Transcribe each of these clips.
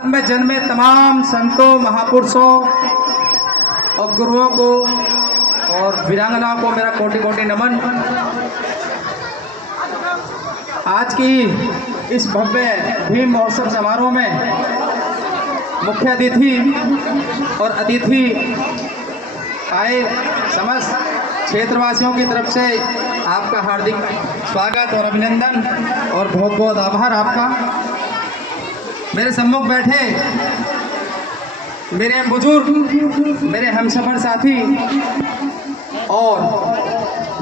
में जन्मे तमाम संतों, महापुरुषों और गुरुओं को और वीरांगनाओं को मेरा कोटि कोटि नमन। आज की इस भव्य भीम महोत्सव समारोह में मुख्य अतिथि और अतिथि आए समस्त क्षेत्रवासियों की तरफ से आपका हार्दिक स्वागत और अभिनंदन और बहुत बहुत आभार आपका। मेरे सम्मुख बैठे मेरे बुजुर्ग, मेरे हमसफर साथी और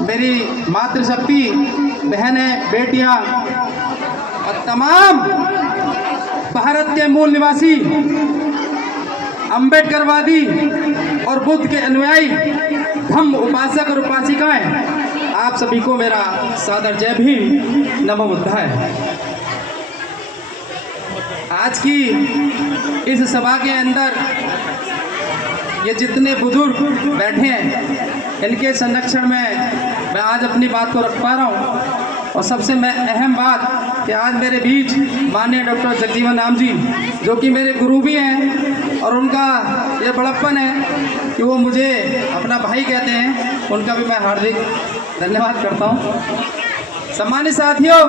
मेरी मातृशक्ति बहनें, बेटियां और तमाम भारत के मूल निवासी, अम्बेडकरवादी और बुद्ध के अनुयायी, धम्म उपासक और उपासिकाएं, आप सभी को मेरा सादर जय भीम, नमो बुद्धाय। आज की इस सभा के अंदर ये जितने बुजुर्ग बैठे हैं, इनके संरक्षण में मैं आज अपनी बात को रख पा रहा हूँ। और सबसे मैं अहम बात कि आज मेरे बीच माननीय डॉक्टर जगजीवन राम जी, जो कि मेरे गुरु भी हैं, और उनका ये बड़प्पन है कि वो मुझे अपना भाई कहते हैं, उनका भी मैं हार्दिक धन्यवाद करता हूँ। सम्मानित साथियों,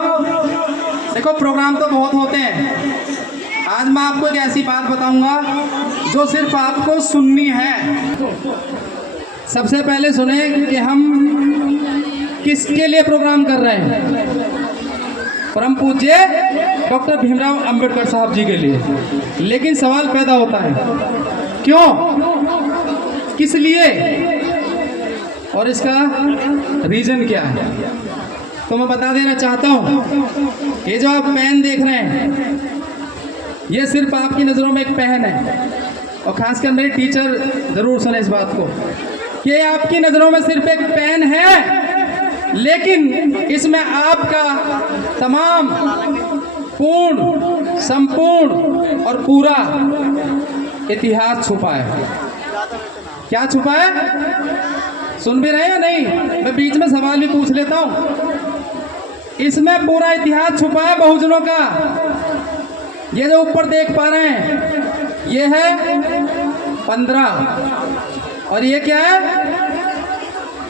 देखो प्रोग्राम तो बहुत होते हैं, आज मैं आपको एक ऐसी बात बताऊंगा जो सिर्फ आपको सुननी है। सबसे पहले सुने कि हम किसके लिए प्रोग्राम कर रहे हैं। परम पूज्य डॉक्टर भीमराव अंबेडकर साहब जी के लिए। लेकिन सवाल पैदा होता है, क्यों, किस लिए और इसका रीजन क्या है। तो मैं बता देना चाहता हूँ, ये जो आप पेन देख रहे हैं, ये सिर्फ आपकी नज़रों में एक पेन है। और खासकर मेरे टीचर ज़रूर सुने इस बात को, कि ये आपकी नज़रों में सिर्फ एक पेन है, लेकिन इसमें आपका तमाम पूर्ण, संपूर्ण और पूरा इतिहास छुपा है। क्या छुपा है, सुन भी रहे हैं या नहीं? मैं बीच में सवाल भी पूछ लेता हूँ। इसमें पूरा इतिहास छुपा है बहुजनों का। ये जो ऊपर देख पा रहे हैं, ये है 15 और ये क्या है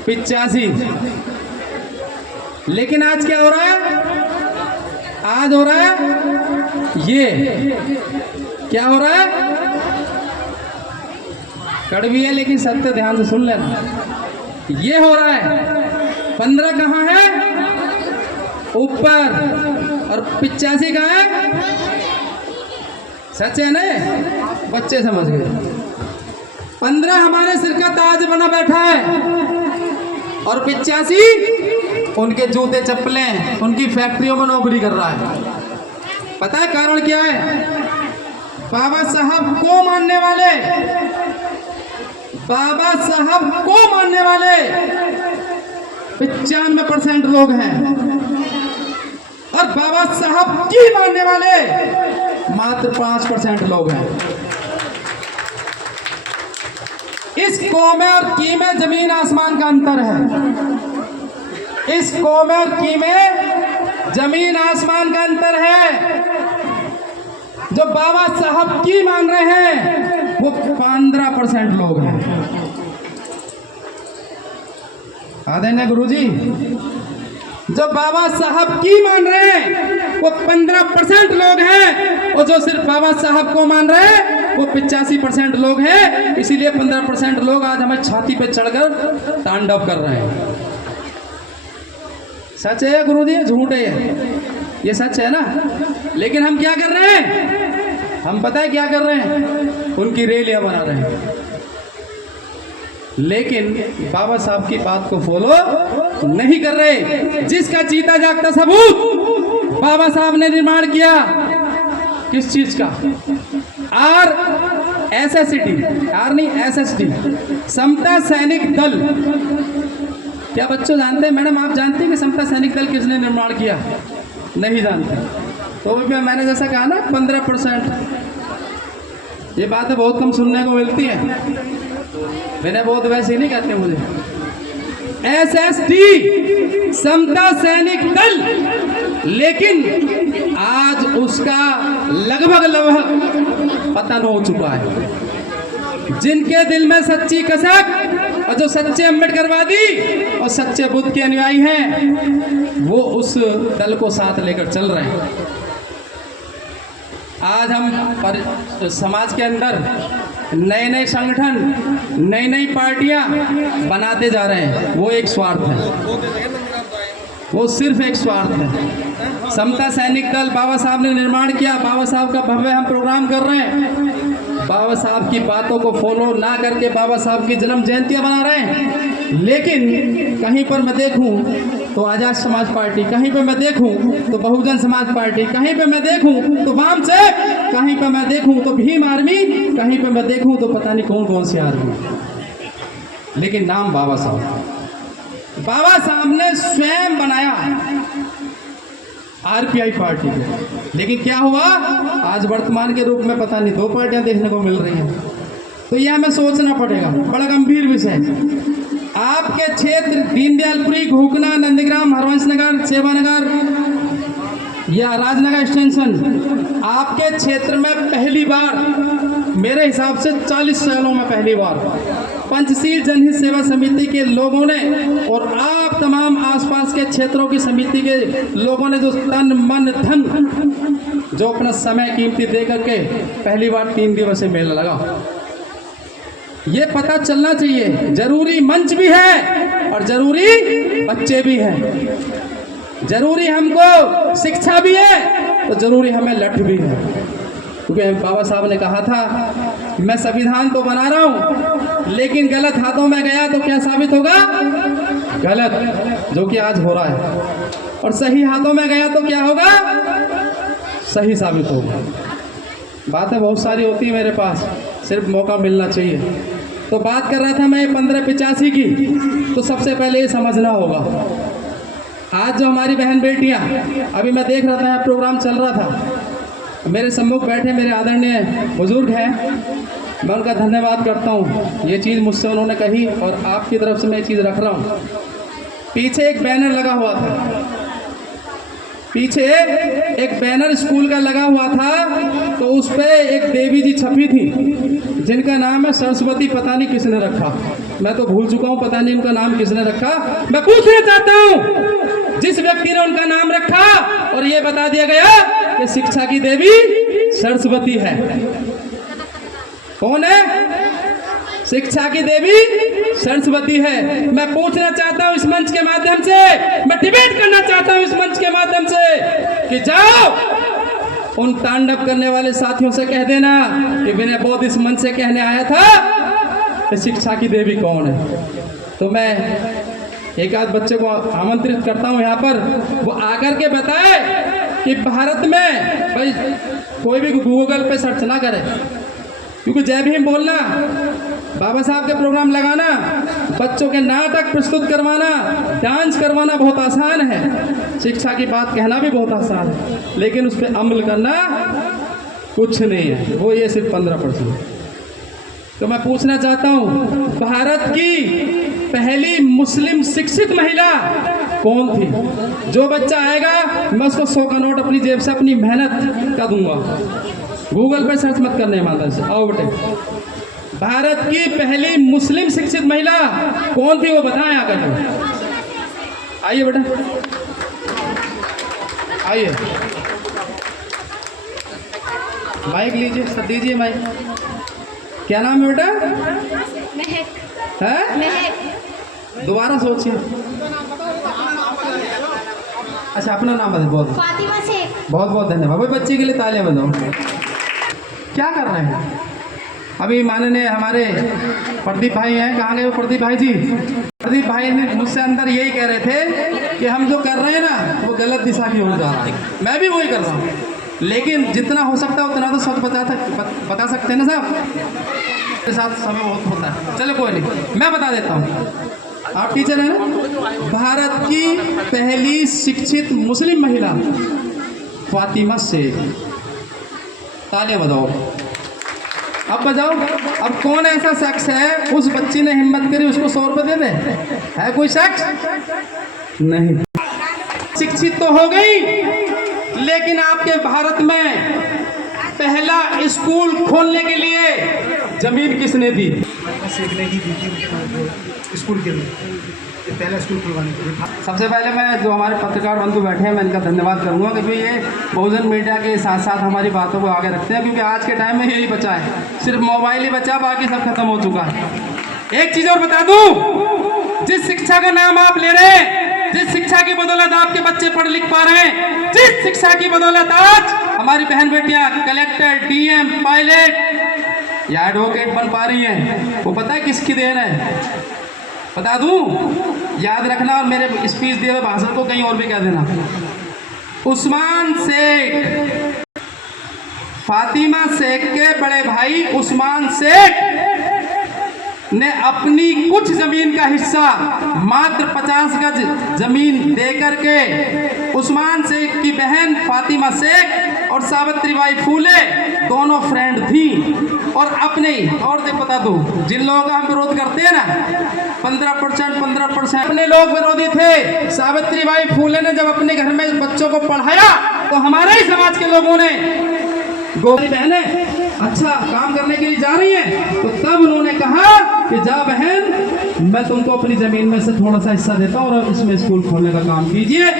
85। लेकिन आज क्या हो रहा है, आज हो रहा है ये क्या हो रहा है, कड़वी है लेकिन सत्य ध्यान से सुन लेना। ये हो रहा है 15 कहाँ है, ऊपर, और 85 कहाँ है, सच है ना, बच्चे समझ गए। 15 हमारे सिर का ताज बना बैठा है और 85 उनके जूते चप्पलें, उनकी फैक्ट्रियों में नौकरी कर रहा है। पता है कारण क्या है? बाबा साहब को मानने वाले, बाबा साहब को मानने वाले 95% लोग हैं, और बाबा साहब की मानने वाले मात्र 5% लोग हैं। इस कौम और की में जमीन आसमान का अंतर है। इस कौम और की में जमीन आसमान का अंतर है। जो बाबा साहब की मान रहे हैं वो 15% लोग हैं। आदरणीय गुरुजी, जो बाबा साहब की मान रहे हैं वो 15% लोग हैं, और जो सिर्फ बाबा साहब को मान रहे हैं वो 85% लोग हैं। इसीलिए 15% लोग आज हमें छाती पे चढ़कर तांडव कर रहे हैं। सच है गुरुजी, झूठ है ये सच है ना। लेकिन हम क्या कर रहे हैं, हम पता है क्या कर रहे हैं, उनकी रैलियां बना रहे हैं। लेकिन बाबा साहब की बात को फॉलो नहीं कर रहे। जिसका जीता जागता सबूत बाबा साहब ने निर्माण किया, किस चीज का, SSD, समता सैनिक दल। क्या बच्चों जानते हैं, मैडम आप जानते हैं कि समता सैनिक दल किसने निर्माण किया? नहीं जानते। तो मैंने जैसा कहा ना 15%, ये बातें बहुत कम सुनने को मिलती है। मैंने बहुत वैसे ही नहीं कहते मुझे। SST समता सैनिक दल, लेकिन आज उसका लगभग पतन हो चुका है। जिनके दिल में सच्ची कसक और जो सच्चे अम्बेडकरवादी और सच्चे बुद्ध के अनुयायी हैं, वो उस दल को साथ लेकर चल रहे हैं। आज हम समाज के अंदर नए नए संगठन, नई नई पार्टियां बनाते जा रहे हैं। वो एक स्वार्थ है, वो सिर्फ एक स्वार्थ है। समता सैनिक दल बाबा साहब ने निर्माण किया, बाबा साहब का भव्य हम प्रोग्राम कर रहे हैं। बाबा साहब की बातों को फॉलो ना करके बाबा साहब की जन्म जयंतियां बना रहे हैं। लेकिन कहीं पर मैं देखूं तो आजाद समाज पार्टी, कहीं पे मैं देखूं तो बहुजन समाज पार्टी, कहीं पे मैं देखूं तो वाम से, कहीं पे मैं देखूं तो भीम आर्मी, कहीं पे मैं देखूं तो पता नहीं कौन कौन सी आर्मी। लेकिन नाम बाबा साहब ने स्वयं बनाया RPI पार्टी को। लेकिन क्या हुआ, आज वर्तमान के रूप में पता नहीं 2 पार्टियां देखने को मिल रही हैं। तो यह हमें सोचना पड़ेगा, बड़ा गंभीर विषय। आपके क्षेत्र दीनदयालपुरी, घूकना, नंदीग्राम, हरवंश नगर, सेवानगर या राजनगर एक्सटेंशन, आपके क्षेत्र में पहली बार, मेरे हिसाब से 40 सालों में पहली बार पंचशील जनहित सेवा समिति के लोगों ने और आप तमाम आसपास के क्षेत्रों की समिति के लोगों ने जो तन मन धन, जो अपना समय कीमती दे करके पहली बार 3 दिवसीय मेला लगा। ये पता चलना चाहिए, जरूरी मंच भी है और जरूरी बच्चे भी हैं, जरूरी हमको शिक्षा भी है तो जरूरी हमें लठ भी है। क्योंकि बाबा साहब ने कहा था, मैं संविधान तो बना रहा हूं लेकिन गलत हाथों में गया तो क्या साबित होगा, गलत, जो कि आज हो रहा है। और सही हाथों में गया तो क्या होगा, सही साबित होगा। बातें बहुत सारी होती है मेरे पास, सिर्फ मौका मिलना चाहिए। तो बात कर रहा था मैं 1585 की, तो सबसे पहले ये समझना होगा, आज जो हमारी बहन बेटियां, अभी मैं देख रहा था प्रोग्राम चल रहा था, मेरे सम्मुख बैठे मेरे आदरणीय बुजुर्ग हैं, मैं उनका धन्यवाद करता हूँ। ये चीज़ मुझसे उन्होंने कही और आपकी तरफ से मैं ये चीज़ रख रहा हूँ। पीछे एक बैनर लगा हुआ था, पीछे एक बैनर स्कूल का लगा हुआ था, तो उस पर एक देवी जी छपी थी जिनका नाम है सरस्वती। पता नहीं किसने रखा, मैं तो भूल चुका हूँ, पता नहीं उनका नाम किसने रखा। मैं पूछना चाहता हूँ, जिस व्यक्ति ने उनका नाम रखा और ये बता दिया गया कि शिक्षा की देवी सरस्वती है, कौन है, शिक्षा की देवी सरस्वती है। मैं पूछना चाहता हूँ इस मंच के माध्यम से, मैं डिबेट करना चाहता हूँ इस मंच के माध्यम से कि जाओ उन तांडव करने वाले साथियों से कह देना कि विनय बौद्ध इस मंच से कहने आया था कि शिक्षा की देवी कौन है। तो मैं एक आध बच्चे को आमंत्रित करता हूँ यहाँ पर, वो आकर के बताए कि भारत में, भाई कोई भी गूगल पे सर्च ना करे, क्योंकि जय भीम बोलना, बाबा साहब के प्रोग्राम लगाना, बच्चों के नाटक प्रस्तुत करवाना, डांस करवाना बहुत आसान है, शिक्षा की बात कहना भी बहुत आसान है, लेकिन उस पर अमल करना कुछ नहीं है, वो ये सिर्फ 15%। तो मैं पूछना चाहता हूँ, भारत की पहली मुस्लिम शिक्षित महिला कौन थी? जो बच्चा आएगा मैं उसको 100 का नोट अपनी जेब से अपनी मेहनत का दूंगा, गूगल पे सर्च मत करने माता से। आओ बेटे, भारत की पहली मुस्लिम शिक्षित महिला कौन थी वो बताएं आकर के। आइए बेटा, आइए, माइक लीजिए, सर दीजिए माइक। क्या नाम है बेटा? महक। है? महक। दोबारा सोचिए। अच्छा, अपना नाम बताइए। बहुत फातिमा शेख। बहुत बहुत धन्यवाद। भाई बच्चे के लिए तालियां बजाओ। क्या कर रहे हैं? अभी माननीय हमारे प्रदीप भाई हैं, कहाँ गए वो प्रदीप भाई जी? प्रदीप भाई ने मुझसे अंदर यही कह रहे थे कि हम जो कर रहे हैं ना वो गलत दिशा की ओर जा रहा है। मैं भी वही कर रहा हूँ, लेकिन जितना हो सकता है उतना तो सच बता सकते हैं ना साहब, के साथ समय बहुत होता है। चलो कोई नहीं, मैं बता देता हूँ। आप टीचर हैं ना? भारत की पहली शिक्षित मुस्लिम महिला फातिमा शेख। तालियां बजाओ। अब बजाओ। अब कौन ऐसा शख्स है, उस बच्ची ने हिम्मत करी उसको 100 रुपये दे दे? है कोई शख्स? नहीं। शिक्षित तो हो गई, लेकिन आपके भारत में पहला स्कूल खोलने के लिए जमीन किसने दी? सीखने की दी स्कूल के लिए, पहला स्कूल खुलवाने के लिए। सबसे पहले मैं जो हमारे पत्रकार बंधु बैठे हैं मैं इनका धन्यवाद करूंगा, क्योंकि ये बहुजन मीडिया के साथ साथ हमारी बातों को आगे रखते हैं, क्योंकि आज के टाइम में यही बचा है, सिर्फ मोबाइल ही बचा, बाकी सब खत्म हो चुका है। एक चीज़ और बता दूं, जिस शिक्षा का नाम आप ले रहे हैं, जिस शिक्षा की बदौलत आपके बच्चे पढ़ लिख पा रहे हैं, जिस शिक्षा की बदौलत आज हमारी बहन बेटियां कलेक्टर, डीएम, पायलट या एडवोकेट बन पा रही हैं, वो पता है किसकी देन है? बता दूं, याद रखना, और मेरे स्पीच दिए हुए भाषण को कहीं और भी कह देना। उस्मान शेख, फातिमा शेख के बड़े भाई उस्मान शेख ने अपनी कुछ जमीन का हिस्सा मात्र 50 गज जमीन दे करके उस्मान शेख की बहन फातिमा शेख और सावित्रीबाई फूले दोनों फ्रेंड थी, और अपने और दे बता दो, जिन लोगों का हम विरोध करते हैं ना, 15% अपने लोग विरोधी थे। सावित्रीबाई फूले ने जब अपने घर में बच्चों को पढ़ाया तो हमारे ही समाज के लोगों ने, गोरी बहनें अच्छा काम करने के लिए जा रही हैं, तो तब उन्होंने कहा कि जा बहन, मैं तुमको अपनी जमीन में से थोड़ा सा हिस्सा देता हूँ और इसमें स्कूल खोलने का काम कीजिए।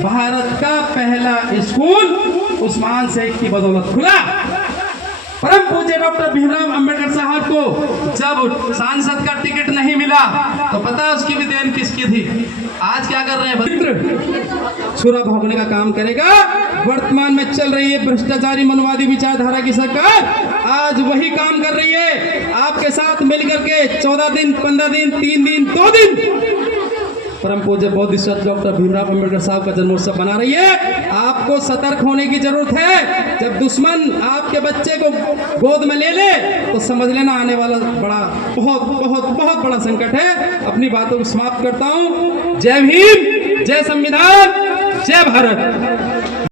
भारत का पहला स्कूल उस्मान शेख की बदौलत खुला। परम पूज्य डॉक्टर भीमराव अंबेडकर साहब को जब सांसद का टिकट नहीं मिला तो पता है उसकी भी देन किसकी थी? आज क्या कर रहे हैं मित्र? छुरा भोंकने का काम करेगा। वर्तमान में चल रही है भ्रष्टाचारी मनवादी विचारधारा की सरकार, आज वही काम कर रही है, आपके साथ मिलकर के 14 दिन, 15 दिन, 3 दिन, 2 दिन परम पूज्य बोधिसत्व डॉक्टर भीमराव अंबेडकर साहब का जन्मोत्सव बना रही है। आपको सतर्क होने की जरूरत है। जब दुश्मन आपके बच्चे को गोद में ले ले तो समझ लेना आने वाला बड़ा बहुत बहुत बहुत बड़ा संकट है। अपनी बातों को समाप्त करता हूँ। जय भीम, जय संविधान, जय भारत।